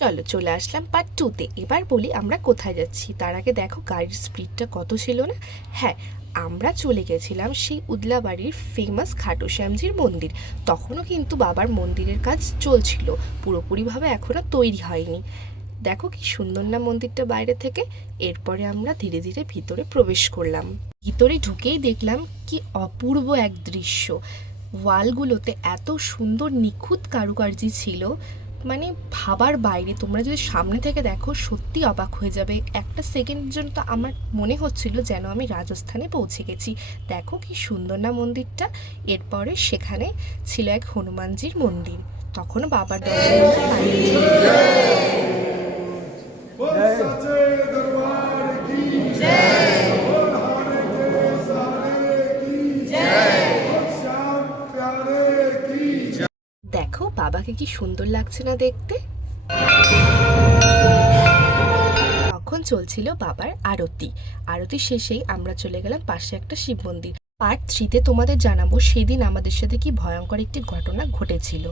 চলো চলে আসলাম পার্ট 2-তে। এবার বলি আমরা কোথায় যাচ্ছি। তার আগে দেখো গাড়ির স্পিডটা কত ছিল না। হ্যাঁ, আমরা চলে গেছিলাম সেই উদলাবাড়ির ফেমাস খাটু শ্যামজির মন্দির। তখনও কিন্তু বাবার মন্দিরের কাজ চলছিল, পুরোপুরিভাবে এখনও তৈরি হয়নি। দেখো কি সুন্দর না মন্দিরটা বাইরে থেকে। এরপরে আমরা ধীরে ধীরে ভিতরে প্রবেশ করলাম। ভিতরে ঢুকেই দেখলাম কি অপূর্ব এক দৃশ্য। ওয়ালগুলোতে এত সুন্দর নিখুঁত কারুকার্য ছিল, মানে ভাবার বাইরে। তোমরা যদি সামনে থেকে দেখো সত্যি অবাক হয়ে যাবে। একটা সেকেন্ড জন্য তো আমার মনে হচ্ছিল যেন আমি রাজস্থানে পৌঁছে গেছি। দেখো কি সুন্দর না মন্দিরটা। এরপরে সেখানে ছিল এক হনুমানজির মন্দির। তখনও বাবার দর্শন আমরা পাইনি। দেখো বাবাকে কি সুন্দর লাগছে না দেখতে। তখন চলছিল বাবার আরতি। আরতি শেষেই আমরা চলে গেলাম পাশে একটা শিব মন্দির। পার্ট 3-তে তোমাদের জানাবো সেদিন আমাদের সাথে কি ভয়ঙ্কর একটি ঘটনা ঘটেছিল।